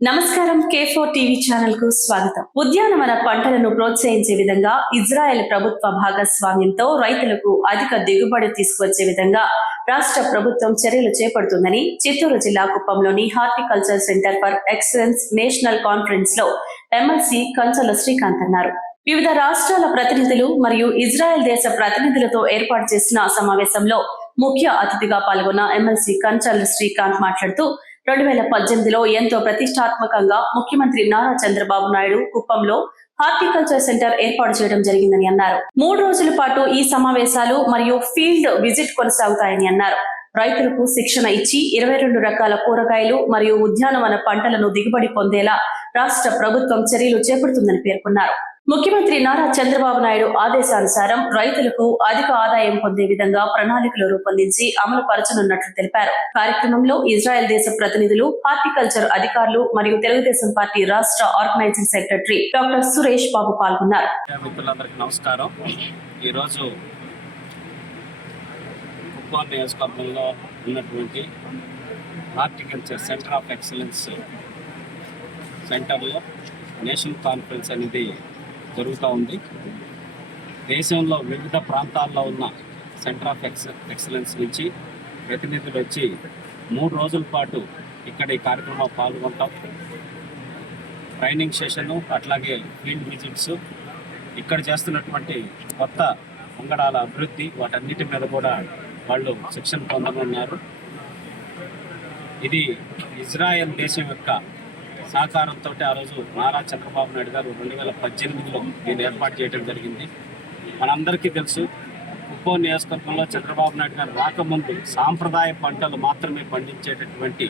నమస్కారం కే four TV ఛానల్కు స్వాగతం. ఉద్యానవన పంటలను ప్రోత్సహించే విధంగా ఇజ్రాయెల్ ప్రభుత్వ భాగస్వామ్యంతో రైతులకు అధిక దిగుబడి తీసుకువచ్చే విధంగా రాష్ట్ర ప్రభుత్వం చర్యలు చేపడుతుందని చిత్తూరు జిల్లా కుప్పంలోని horticulture centre for excellence national కాన్ఫరెన్స్లో ఎమ్మెల్సీ కంచల శ్రీకాంత్ అన్నారు. వివిధ రాష్ట్రాల ప్రతినిధులు మరియు ఇజ్రాయెల్ దేశ ప్రతినిధులతో ఏర్పాటు చేసిన సమావేశంలో ముఖ్య అతిథిగా పాల్గొన్న ఎమ్మెల్సీ కంచల్ శ్రీకాంత్ మాట్లాడుతూ రెండు వేల పద్దెనిమిదిలో ఎంతో ప్రతిష్టాత్మకంగా ముఖ్యమంత్రి నారా చంద్రబాబు నాయుడు కుప్పంలో హార్టికల్చర్ సెంటర్ ఏర్పాటు చేయడం జరిగిందని అన్నారు. మూడు రోజుల పాటు ఈ సమావేశాలు మరియు ఫీల్డ్ విజిట్ కొనసాగుతాయని అన్నారు. రైతులకు శిక్షణ ఇచ్చి ఇరవై రెండు రకాల కూరగాయలు మరియు ఉద్యానవన పంటలను దిగుబడి పొందేలా రాష్ట్ర ప్రభుత్వం చర్యలు చేపడుతుందని పేర్కొన్నారు. ముఖ్యమంత్రి నారా చంద్రబాబు నాయుడు ఆదేశానుసారం రైతులకు అధిక ఆదాయం పొందే విధంగా ప్రణాళికలు రూపొందించి అమలు పరచనున్నట్లు తెలిపారు. కార్యక్రమంలో ఇజ్రాయెల్ దేశ ప్రతినిధులు హార్టికల్చర్ అధికారులు మరియు తెలుగుదేశం పార్టీ రాష్ట్ర organising secretary doctor Suresh Babu పాల్గొన్నారు. నమస్కారం. ఈరోజు నియోజకవర్గంలో ఉన్నటువంటి హార్టికల్చర్ సెంటర్ ఆఫ్ ఎక్సలెన్స్ సెంటర్లో నేషనల్ కాన్ఫరెన్స్ అనేది జరుగుతూ ఉంది. దేశంలో వివిధ ప్రాంతాల్లో ఉన్న సెంటర్ ఆఫ్ ఎక్స్ ఎక్సలెన్స్ నుంచి ప్రతినిధులు వచ్చి మూడు రోజుల పాటు ఇక్కడ ఈ కార్యక్రమంలో పాల్గొంటాం. ట్రైనింగ్ సెషను అట్లాగే ఫీల్డ్ విజిట్స్ ఇక్కడ చేస్తున్నటువంటి కొత్త ఉంగడాల అభివృద్ధి వాటన్నిటి మీద కూడా వాళ్ళు శిక్షణ పొందనున్నారు. ఇది ఇజ్రాయెల్ దేశం యొక్క సహకారంతో ఆ రోజు నారా చంద్రబాబు నాయుడు గారు రెండు వేల పద్దెనిమిదిలో దీన్ని ఏర్పాటు చేయడం జరిగింది. మనందరికీ తెలుసు ఉప్పో నియోజకవర్గంలో చంద్రబాబు నాయుడు గారు రాకముందు సాంప్రదాయ పంటలు మాత్రమే పండించేటటువంటి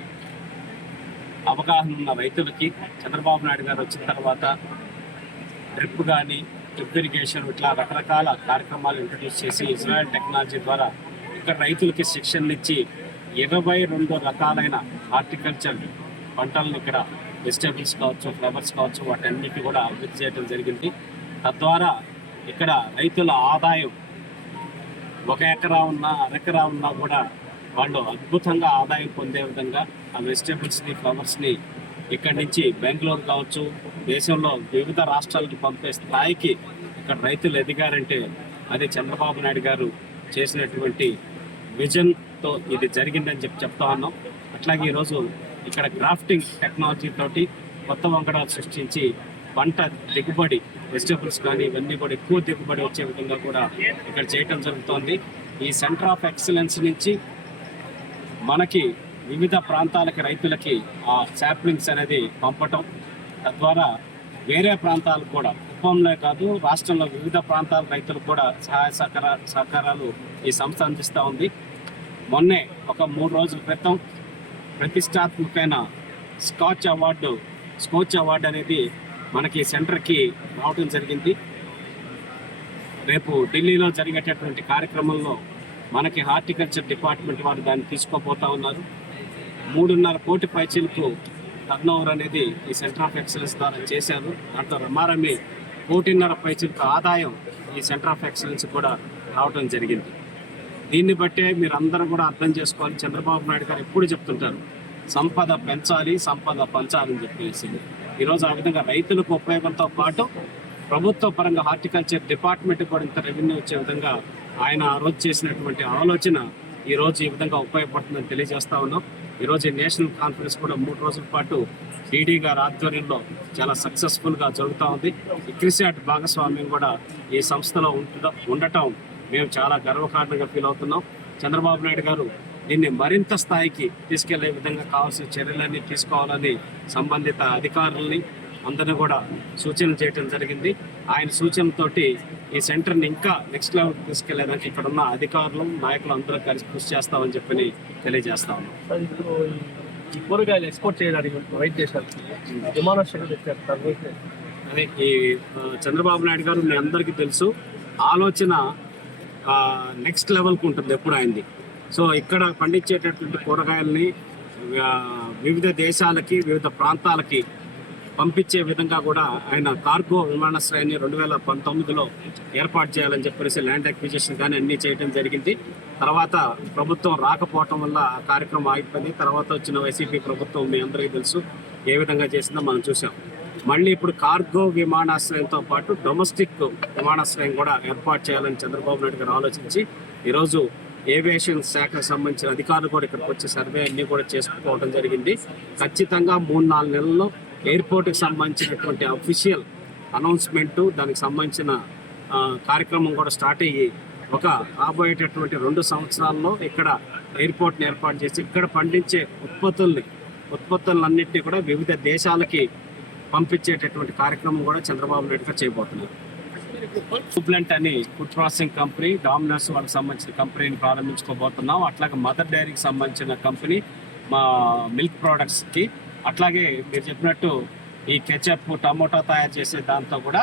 అవగాహన ఉన్న రైతులకి చంద్రబాబు నాయుడు గారు వచ్చిన తర్వాత డ్రిప్ కానీ డ్రిప్ ఇరిగేషన్ ఇట్లా రకరకాల కార్యక్రమాలు ఇంట్రడ్యూస్ చేసి ఇజ్రాయెల్ టెక్నాలజీ ద్వారా ఇక్కడ రైతులకి శిక్షణ ఇచ్చి ఇరవై రెండు రకాలైన హార్టికల్చర్ పంటలను ఇక్కడ వెజిటేబుల్స్ కావచ్చు ఫ్లవర్స్ కావచ్చు వాటన్నిటి కూడా అభివృద్ధి చేయడం జరిగింది. తద్వారా ఇక్కడ రైతుల ఆదాయం ఒక ఎకరా ఉన్నా అరెకరా ఉన్నా కూడా వాళ్ళు అద్భుతంగా ఆదాయం పొందే విధంగా ఆ వెజిటేబుల్స్ని ఫ్లవర్స్ని ఇక్కడి నుంచి బెంగళూరు కావచ్చు దేశంలో వివిధ రాష్ట్రాలకు పంపే స్థాయికి ఇక్కడ రైతులు ఎదిగారంటే అది చంద్రబాబు నాయుడు గారు చేసినటువంటి విజన్తో ఇది జరిగిందని చెప్పి చెప్తా ఉన్నాం. అట్లాగే ఈరోజు ఇక్కడ గ్రాఫ్టింగ్ టెక్నాలజీ తోటి కొత్త వంకడాలు సృష్టించి పంట దిగుబడి వెజిటేబుల్స్ కానీ ఇవన్నీ కూడా ఎక్కువ దిగుబడి వచ్చే విధంగా కూడా ఇక్కడ చేయటం జరుగుతోంది. ఈ సెంటర్ ఆఫ్ ఎక్సలెన్స్ నుంచి మనకి వివిధ ప్రాంతాలకి రైతులకి ఆ శాప్లింగ్స్ అనేది పంపటం. తద్వారా వేరే ప్రాంతాలు కూడా కుప్పంలో కాదు రాష్ట్రంలో వివిధ ప్రాంతాల రైతులు కూడా సహాయ సహకార సహకారాలు ఈ సంస్థ అందిస్తూ ఉంది. మొన్నే ఒక మూడు రోజుల క్రితం ప్రతిష్టాత్మకమైన స్కాచ్ అవార్డు స్కోచ్ అవార్డు అనేది మనకి సెంటర్కి రావడం జరిగింది. రేపు ఢిల్లీలో జరిగేటటువంటి కార్యక్రమంలో మనకి హార్టికల్చర్ డిపార్ట్మెంట్ వారు దాన్ని తీసుకోపోతా ఉన్నారు. మూడున్నర కోటి పైచీలకు టర్న్ ఓవర్ అనేది ఈ సెంటర్ ఆఫ్ ఎక్సలెన్స్ ద్వారా చేశారు. దాంట్లో రమారమి కోటిన్నర పైచీలకు ఆదాయం ఈ సెంటర్ ఆఫ్ ఎక్సలెన్స్ కూడా రావడం జరిగింది. దీన్ని బట్టే మీరు అందరూ కూడా అర్థం చేసుకోవాలి. చంద్రబాబు నాయుడు గారు ఎప్పుడు చెప్తుంటారు సంపద పెంచాలి సంపద పంచాలని చెప్పేసి. ఈరోజు ఆ విధంగా రైతులకు ఉపయోగంతో పాటు ప్రభుత్వ పరంగా హార్టికల్చర్ డిపార్ట్మెంట్ కూడా ఇంత రెవెన్యూ వచ్చే విధంగా ఆయన ఆ రోజు చేసినటువంటి ఆలోచన ఈ రోజు ఈ విధంగా ఉపయోగపడుతుందని తెలియజేస్తా ఉన్నాం. ఈరోజు నేషనల్ కాన్ఫరెన్స్ కూడా మూడు రోజుల పాటు డీడీ గారి ఆధ్వర్యంలో చాలా సక్సెస్ఫుల్గా జరుగుతూ ఉంది. ఇక్రిసాట్ భాగస్వామ్యం కూడా ఈ సంస్థలో ఉంటుందా ఉండటం మేము చాలా గర్వకారణంగా ఫీల్ అవుతున్నాం. చంద్రబాబు నాయుడు గారు దీన్ని మరింత స్థాయికి తీసుకెళ్ళే విధంగా కావాల్సిన చర్యలన్నీ తీసుకోవాలని సంబంధిత అధికారులని అందరినీ కూడా సూచనలు చేయడం జరిగింది. ఆయన సూచనలతోటి ఈ సెంటర్ని ఇంకా నెక్స్ట్ లెవెల్ తీసుకెళ్ళేదానికి ఇక్కడ ఉన్న అధికారులు నాయకులు అందరూ కలిసి కృషి చేస్తామని చెప్పని తెలియజేస్తా ఉన్నాం. కూరగాయలు ఎక్స్పోర్ట్ చేయడానికి వెయిట్ చేశారు విమానాశ్రయం అదే ఈ చంద్రబాబు నాయుడు గారు మీ అందరికీ తెలుసు. ఆలోచన నెక్స్ట్ లెవెల్కి ఉంటుంది ఎప్పుడు ఆయనది. సో ఇక్కడ పండించేటటువంటి కూరగాయల్ని వివిధ దేశాలకి వివిధ ప్రాంతాలకి పంపించే విధంగా కూడా ఆయన కార్గో విమానాశ్రయాన్ని రెండు వేల పంతొమ్మిదిలో ఏర్పాటు చేయాలని చెప్పేసి ల్యాండ్ అక్విజిషన్ కానీ అన్ని చేయడం జరిగింది. తర్వాత ప్రభుత్వం రాకపోవటం వల్ల ఆ కార్యక్రమం ఆగిపోయింది. తర్వాత వచ్చిన వైసీపీ ప్రభుత్వం మీ అందరికీ తెలుసు ఏ విధంగా చేసిందో మనం చూసాం మళ్ళీ ఇప్పుడు కార్గో విమానాశ్రయంతో పాటు డొమెస్టిక్ విమానాశ్రయం కూడా ఏర్పాటు చేయాలని చంద్రబాబు నాయుడు గారు ఆలోచించి ఈరోజు ఏవియేషన్ శాఖకు సంబంధించిన అధికారులు కూడా ఇక్కడికి వచ్చి సర్వే అన్ని కూడా చేసుకోవడం జరిగింది. ఖచ్చితంగా మూడు నాలుగు నెలల్లో ఎయిర్పోర్ట్కి సంబంధించినటువంటి అఫీషియల్ అనౌన్స్మెంటు దానికి సంబంధించిన కార్యక్రమం కూడా స్టార్ట్ అయ్యి ఒక రాబోయేటటువంటి రెండు సంవత్సరాల్లో ఇక్కడ ఎయిర్పోర్ట్ని ఏర్పాటు చేసి ఇక్కడ పండించే ఉత్పత్తుల్ని ఉత్పత్తులన్నింటినీ కూడా వివిధ దేశాలకి పంపించేటటువంటి కార్యక్రమం కూడా చంద్రబాబు నాయుడు గారు చేయబోతున్నారు. సూప్లెంట్ అని ఫుడ్ ప్రాసెసింగ్ కంపెనీ డామినోస్ వాళ్ళకి సంబంధించిన కంపెనీని ప్రారంభించుకోబోతున్నాం. అట్లాగే మదర్ డైరీకి సంబంధించిన కంపెనీ మా మిల్క్ ప్రోడక్ట్స్కి అట్లాగే మీరు చెప్పినట్టు ఈ కెచప్ టమోటా తయారు చేసే దాంతో కూడా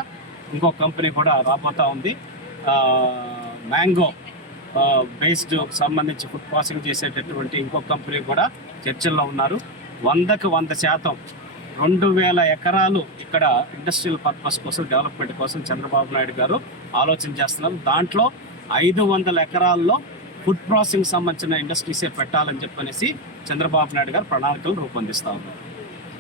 ఇంకో కంపెనీ కూడా రాబోతా ఉంది. మ్యాంగో బేస్డ్ సంబంధించి ఫుడ్ ప్రాసెసింగ్ చేసేటటువంటి ఇంకో కంపెనీ కూడా చర్చల్లో ఉన్నారు. వందకు వంద శాతం రెండు వేల ఎకరాలు ఇక్కడ ఇండస్ట్రియల్ పర్పస్ కోసం డెవలప్మెంట్ కోసం చంద్రబాబు నాయుడు గారు ఆలోచన చేస్తున్నారు. దాంట్లో ఐదు వందల ఎకరాల్లో ఫుడ్ ప్రాసెసింగ్ సంబంధించిన ఇండస్ట్రీసే పెట్టాలని చెప్పనేసి చంద్రబాబు నాయుడు గారు ప్రణాళికలు రూపొందిస్తా ఉన్నారు.